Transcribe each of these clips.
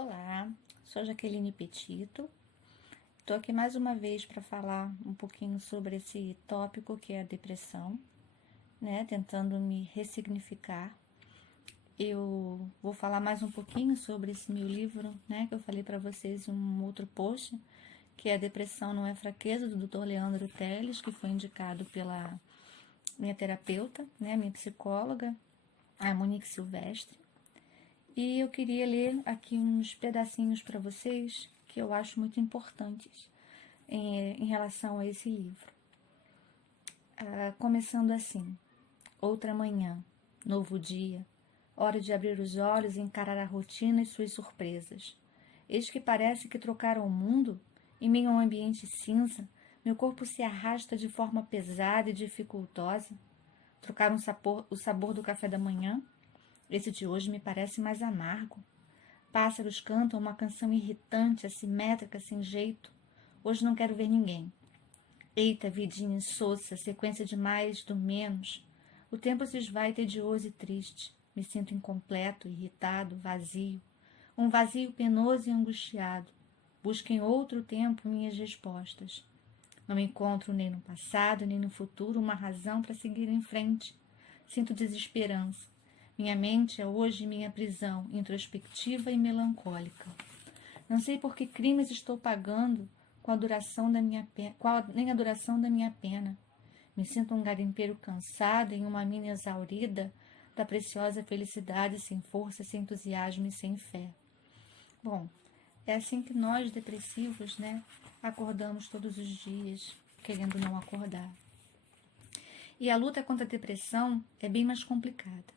Olá, sou Jaqueline Petito. Estou aqui mais uma vez para falar um pouquinho sobre esse tópico que é a depressão, né? Tentando me ressignificar. Eu vou falar mais um pouquinho sobre esse meu livro, né? Que eu falei para vocês em um outro post, que é A Depressão Não é Fraqueza, do Dr. Leandro Teles, que foi indicado pela minha terapeuta, né? Minha psicóloga, a Monique Silvestre. E eu queria ler aqui uns pedacinhos para vocês que eu acho muito importantes em relação a esse livro. Começando assim: outra manhã, novo dia, hora de abrir os olhos e encarar a rotina e suas surpresas. Eis que parece que trocaram o mundo. Em meio a um ambiente cinza, meu corpo se arrasta de forma pesada e dificultosa. Trocaram o sabor do café da manhã. Esse de hoje me parece mais amargo. Pássaros cantam uma canção irritante, assimétrica, sem jeito. Hoje não quero ver ninguém. Eita, vidinha insossa, sequência de mais do menos. O tempo se esvai tedioso e triste. Me sinto incompleto, irritado, vazio. Um vazio penoso e angustiado. Busco em outro tempo minhas respostas. Não encontro nem no passado, nem no futuro uma razão para seguir em frente. Sinto desesperança. Minha mente é hoje minha prisão, introspectiva e melancólica. Não sei por que crimes estou pagando com a duração da minha pena, nem a duração da minha pena. Me sinto um garimpeiro cansado em uma mina exaurida da preciosa felicidade, sem força, sem entusiasmo e sem fé. Bom, é assim que nós, depressivos, né, acordamos todos os dias, querendo não acordar. E a luta contra a depressão é bem mais complicada.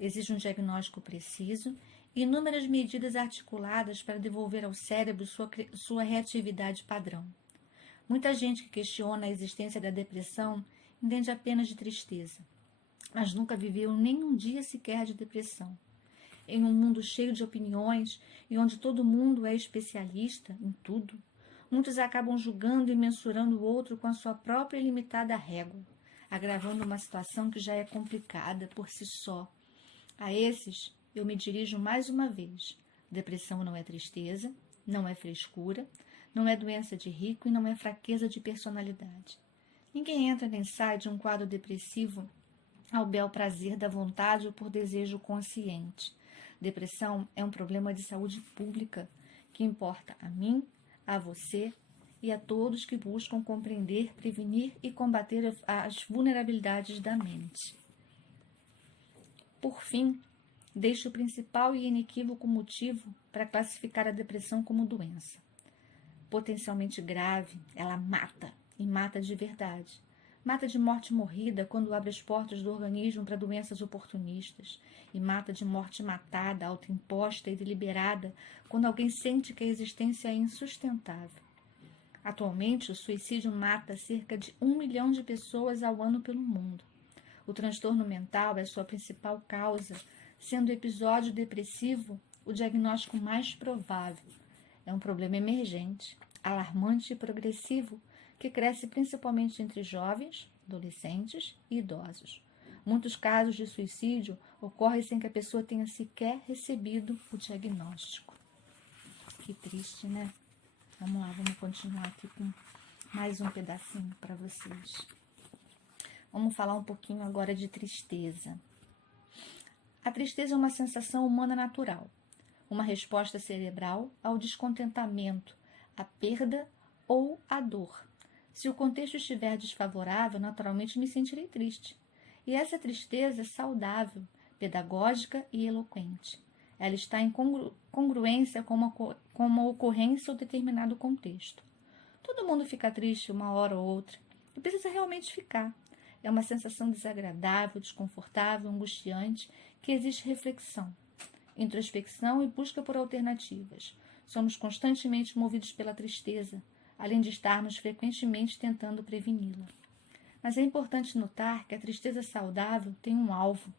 Exige um diagnóstico preciso e inúmeras medidas articuladas para devolver ao cérebro sua reatividade padrão. Muita gente que questiona a existência da depressão entende apenas de tristeza, mas nunca viveu nem um dia sequer de depressão. Em um mundo cheio de opiniões e onde todo mundo é especialista em tudo, muitos acabam julgando e mensurando o outro com a sua própria limitada régua, agravando uma situação que já é complicada por si só. A esses, eu me dirijo mais uma vez. Depressão não é tristeza, não é frescura, não é doença de rico e não é fraqueza de personalidade. Ninguém entra nem sai de um quadro depressivo ao bel prazer da vontade ou por desejo consciente. Depressão é um problema de saúde pública que importa a mim, a você e a todos que buscam compreender, prevenir e combater as vulnerabilidades da mente. Por fim, deixo o principal e inequívoco motivo para classificar a depressão como doença. Potencialmente grave, ela mata, e mata de verdade. Mata de morte morrida quando abre as portas do organismo para doenças oportunistas, e mata de morte matada, autoimposta e deliberada quando alguém sente que a existência é insustentável. Atualmente, o suicídio mata cerca de 1 milhão de pessoas ao ano pelo mundo. O transtorno mental é sua principal causa, sendo o episódio depressivo o diagnóstico mais provável. É um problema emergente, alarmante e progressivo, que cresce principalmente entre jovens, adolescentes e idosos. Muitos casos de suicídio ocorrem sem que a pessoa tenha sequer recebido o diagnóstico. Que triste, né? Vamos lá, vamos continuar aqui com mais um pedacinho para vocês. Vamos falar um pouquinho agora de tristeza. A tristeza é uma sensação humana natural, uma resposta cerebral ao descontentamento, à perda ou à dor. Se o contexto estiver desfavorável, naturalmente me sentirei triste. E essa tristeza é saudável, pedagógica e eloquente. Ela está em congruência com uma ocorrência ou determinado contexto. Todo mundo fica triste uma hora ou outra, e precisa realmente ficar. É uma sensação desagradável, desconfortável, angustiante, que exige reflexão, introspecção e busca por alternativas. Somos constantemente movidos pela tristeza, além de estarmos frequentemente tentando preveni-la. Mas é importante notar que a tristeza saudável tem um alvo,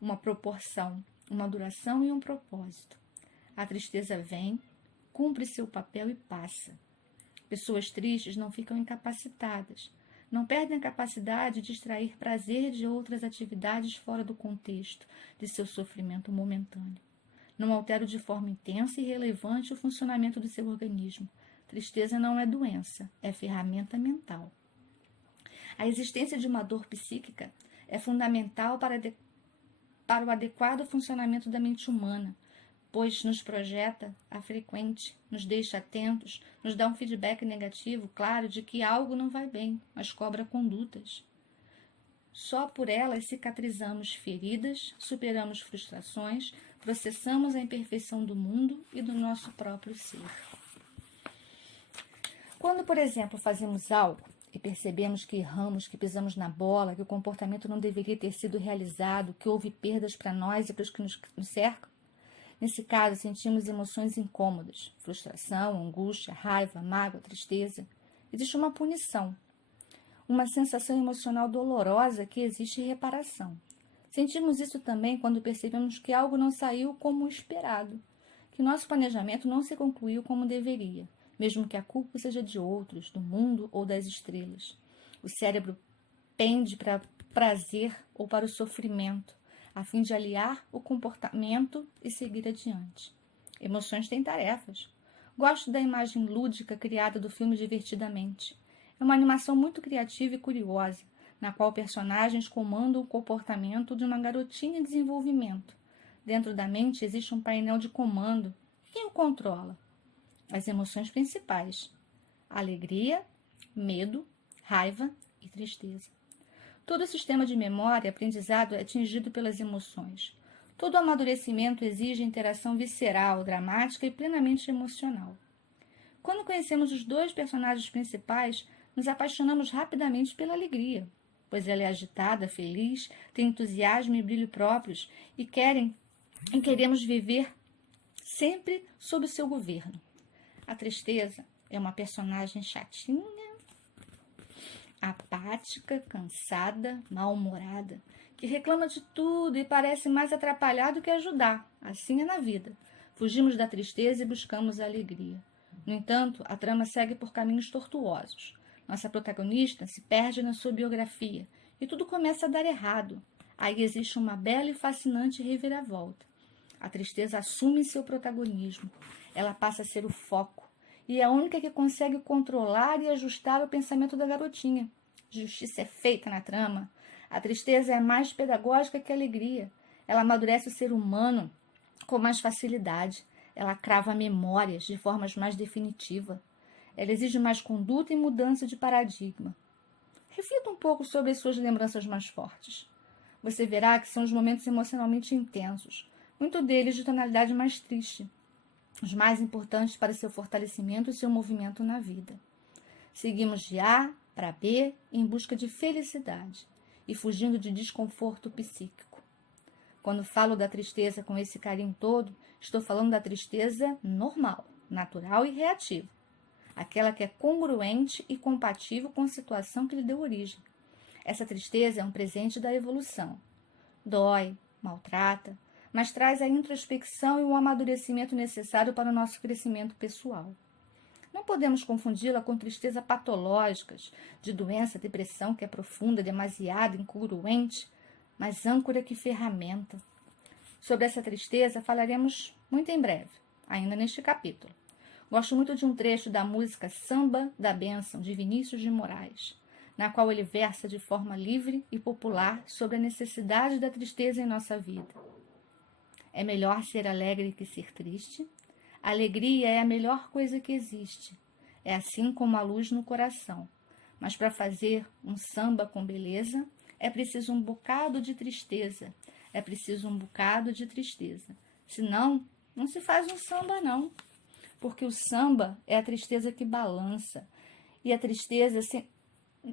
uma proporção, uma duração e um propósito. A tristeza vem, cumpre seu papel e passa. Pessoas tristes não ficam incapacitadas, não perdem a capacidade de extrair prazer de outras atividades fora do contexto de seu sofrimento momentâneo. Não altero de forma intensa e relevante o funcionamento do seu organismo. Tristeza não é doença, é ferramenta mental. A existência de uma dor psíquica é fundamental para o adequado funcionamento da mente humana, pois nos projeta a frequente, nos deixa atentos, nos dá um feedback negativo, claro, de que algo não vai bem, mas cobra condutas. Só por elas cicatrizamos feridas, superamos frustrações, processamos a imperfeição do mundo e do nosso próprio ser. Quando, por exemplo, fazemos algo e percebemos que erramos, que pisamos na bola, que o comportamento não deveria ter sido realizado, que houve perdas para nós e para os que nos cercam, nesse caso sentimos emoções incômodas, frustração, angústia, raiva, mágoa, tristeza. Existe uma punição, uma sensação emocional dolorosa que exige reparação. Sentimos isso também quando percebemos que algo não saiu como esperado, que nosso planejamento não se concluiu como deveria, mesmo que a culpa seja de outros, do mundo ou das estrelas. O cérebro pende para o prazer ou para o sofrimento, a fim de aliar o comportamento e seguir adiante. Emoções têm tarefas. Gosto da imagem lúdica criada do filme Divertidamente. É uma animação muito criativa e curiosa, na qual personagens comandam o comportamento de uma garotinha em desenvolvimento. Dentro da mente existe um painel de comando. Quem o controla? As emoções principais: alegria, medo, raiva e tristeza. Todo o sistema de memória e aprendizado é atingido pelas emoções. Todo amadurecimento exige interação visceral, dramática e plenamente emocional. Quando conhecemos os dois personagens principais, nos apaixonamos rapidamente pela alegria, pois ela é agitada, feliz, tem entusiasmo e brilho próprios e queremos viver sempre sob o seu governo. A tristeza é uma personagem chatinha, apática, cansada, mal-humorada, que reclama de tudo e parece mais atrapalhar do que ajudar. Assim é na vida. Fugimos da tristeza e buscamos a alegria. No entanto, a trama segue por caminhos tortuosos. Nossa protagonista se perde na sua biografia e tudo começa a dar errado. Aí existe uma bela e fascinante reviravolta. A tristeza assume seu protagonismo. Ela passa a ser o foco e é a única que consegue controlar e ajustar o pensamento da garotinha. Justiça é feita na trama. A tristeza é mais pedagógica que a alegria. Ela amadurece o ser humano com mais facilidade. Ela crava memórias de forma mais definitiva. Ela exige mais conduta e mudança de paradigma. Reflita um pouco sobre as suas lembranças mais fortes. Você verá que são os momentos emocionalmente intensos, muito deles de tonalidade mais triste, os mais importantes para seu fortalecimento e seu movimento na vida. Seguimos de A para B em busca de felicidade e fugindo de desconforto psíquico. Quando falo da tristeza com esse carinho todo, estou falando da tristeza normal, natural e reativa. Aquela que é congruente e compatível com a situação que lhe deu origem. Essa tristeza é um presente da evolução. Dói, maltrata, mas traz a introspecção e o amadurecimento necessário para o nosso crescimento pessoal. Não podemos confundi-la com tristeza patológicas, de doença, depressão que é profunda, demasiado, incongruente, mas âncora que ferramenta. Sobre essa tristeza falaremos muito em breve, ainda neste capítulo. Gosto muito de um trecho da música Samba da Bênção, de Vinícius de Moraes, na qual ele versa de forma livre e popular sobre a necessidade da tristeza em nossa vida. É melhor ser alegre que ser triste. A alegria é a melhor coisa que existe. É assim como a luz no coração. Mas para fazer um samba com beleza, é preciso um bocado de tristeza. É preciso um bocado de tristeza. Senão, não se faz um samba, não. Porque o samba é a tristeza que balança. E a tristeza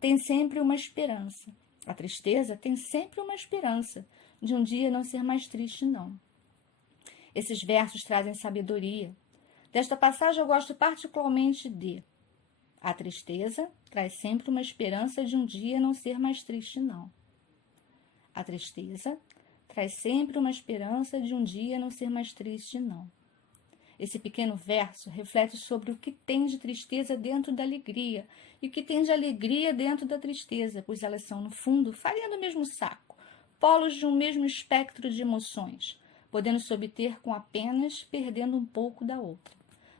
tem sempre uma esperança. A tristeza tem sempre uma esperança de um dia não ser mais triste, não. Esses versos trazem sabedoria. Desta passagem eu gosto particularmente de: a tristeza traz sempre uma esperança de um dia não ser mais triste, não. A tristeza traz sempre uma esperança de um dia não ser mais triste, não. Esse pequeno verso reflete sobre o que tem de tristeza dentro da alegria e o que tem de alegria dentro da tristeza, pois elas são, no fundo, farinha do mesmo saco, polos de um mesmo espectro de emoções. podendo se obter com apenas perdendo um pouco da outra.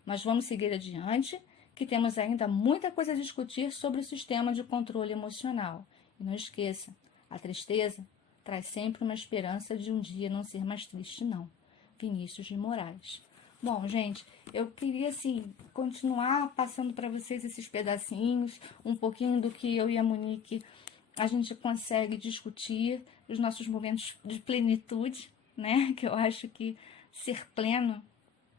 Mas vamos seguir adiante, que temos ainda muita coisa a discutir sobre o sistema de controle emocional. E não esqueça, a tristeza traz sempre uma esperança de um dia não ser mais triste, não. Vinícius de Moraes. Bom, gente, eu queria, assim, continuar passando para vocês esses pedacinhos, um pouquinho do que eu e a Monique a gente consegue discutir, os nossos momentos de plenitude, né? Que eu acho que ser pleno,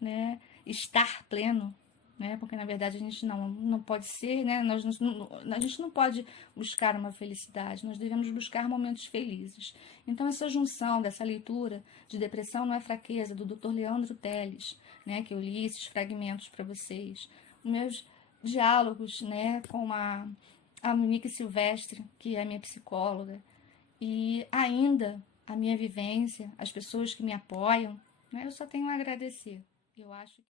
né? Estar pleno, né? Porque na verdade a gente não pode ser, né? A gente não pode buscar uma felicidade, nós devemos buscar momentos felizes. Então essa junção dessa leitura de Depressão Não é Fraqueza, do Dr. Leandro Teles, né? Que eu li esses fragmentos para vocês, meus diálogos, né? Com a Monique Silvestre, que é minha psicóloga, e ainda a minha vivência, as pessoas que me apoiam, né? Eu só tenho a agradecer. Eu acho